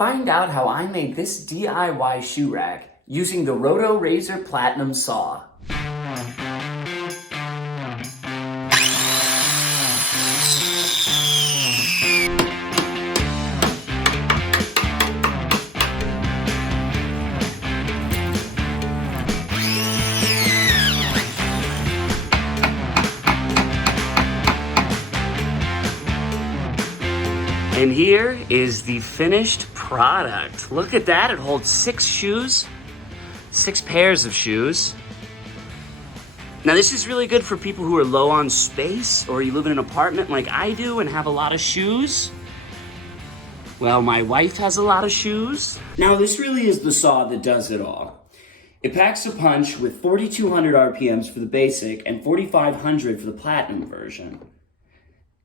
Find out how I made this DIY shoe rack using the Rotorazer Platinum saw. And here is the finished product. Look at that, it holds 6 shoes, 6 pairs of shoes. Now this is really good for people who are low on space, or you live in an apartment like I do and have a lot of shoes. Well, my wife has a lot of shoes. Now this really is the saw that does it all. It packs a punch with 4,200 RPMs for the basic and 4,500 for the platinum version.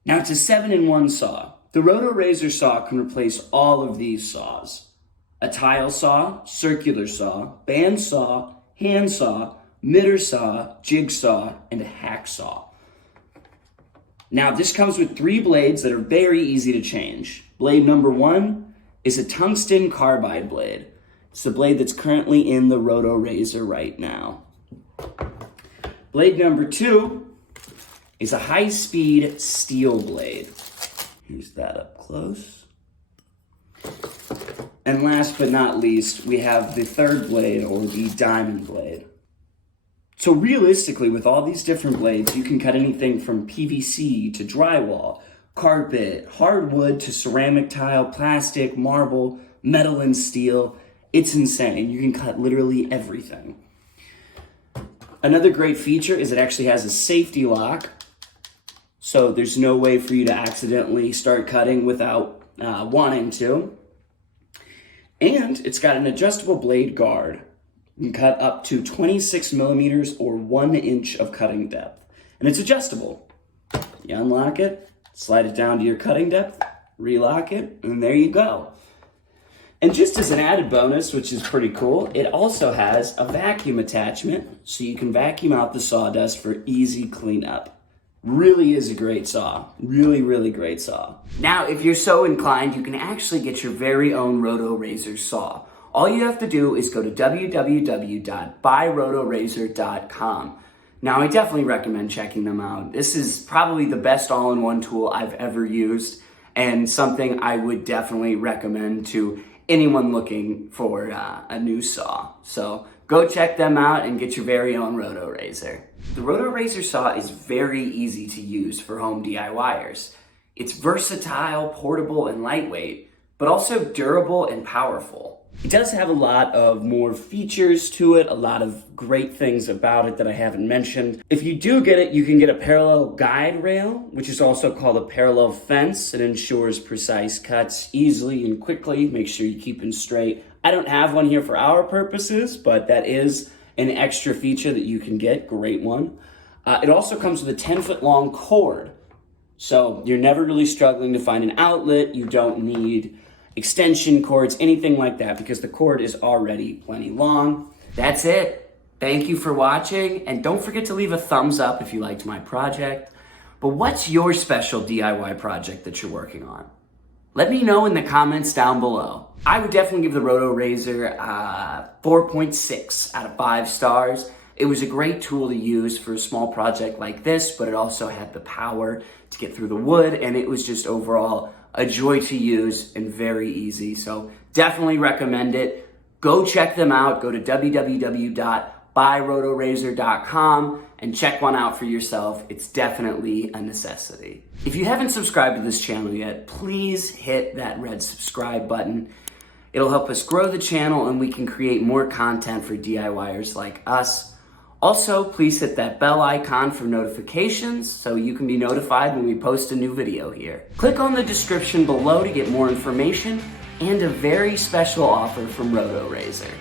Now it's a 7-in-1 saw. The Rotorazer saw can replace all of these saws. A tile saw, circular saw, band saw, hand saw, miter saw, jigsaw, and a hacksaw. Now this comes with 3 blades that are very easy to change. Blade number 1 is a Tungsten Carbide blade. It's the blade that's currently in the Rotorazer right now. Blade number 2 is a high-speed steel blade. Here's that up close. And last but not least, we have the 3rd blade, or the diamond blade. So realistically, with all these different blades, you can cut anything from PVC to drywall, carpet, hardwood to ceramic tile, plastic, marble, metal and steel. It's insane. You can cut literally everything. Another great feature is it actually has a safety lock. So there's no way for you to accidentally start cutting without wanting to. And it's got an adjustable blade guard. You can cut up to 26 millimeters or 1 inch of cutting depth. And it's adjustable. You unlock it, slide it down to your cutting depth, relock it, and there you go. And just as an added bonus, which is pretty cool, it also has a vacuum attachment so you can vacuum out the sawdust for easy cleanup. Really is a great saw. Really, really great saw. Now, if you're so inclined, you can actually get your very own Rotorazer saw. All you have to do is go to www.buyrotorazer.com. Now, I definitely recommend checking them out. This is probably the best all-in-one tool I've ever used, and something I would definitely recommend to anyone looking for a new saw. So go check them out and get your very own Rotorazer. The Rotorazer saw is very easy to use for home DIYers. It's versatile, portable, and lightweight, but also durable and powerful. It does have a lot of more features to it, a lot of great things about it that I haven't mentioned. If you do get it, you can get a parallel guide rail, which is also called a parallel fence. It ensures precise cuts easily and quickly. Make sure you keep them straight. I don't have one here for our purposes, but that is an extra feature that you can get. Great one. It also comes with a 10-foot long cord. So you're never really struggling to find an outlet. You don't need extension cords, anything like that, because the cord is already plenty long. That's it. Thank you for watching, and don't forget to leave a thumbs up if you liked my project. But what's your special DIY project that you're working on? Let me know in the comments down below. I would definitely give the Rotorazer 4.6 out of 5 stars. It was a great tool to use for a small project like this, but it also had the power to get through the wood, and it was just overall a joy to use and very easy. So definitely recommend it. Go check them out. Go to www.buyrotorazer.com and check one out for yourself. It's definitely a necessity. If you haven't subscribed to this channel yet, please hit that red subscribe button. It'll help us grow the channel and we can create more content for DIYers like us. Also, please hit that bell icon for notifications so you can be notified when we post a new video here. Click on the description below to get more information and a very special offer from Rotorazer.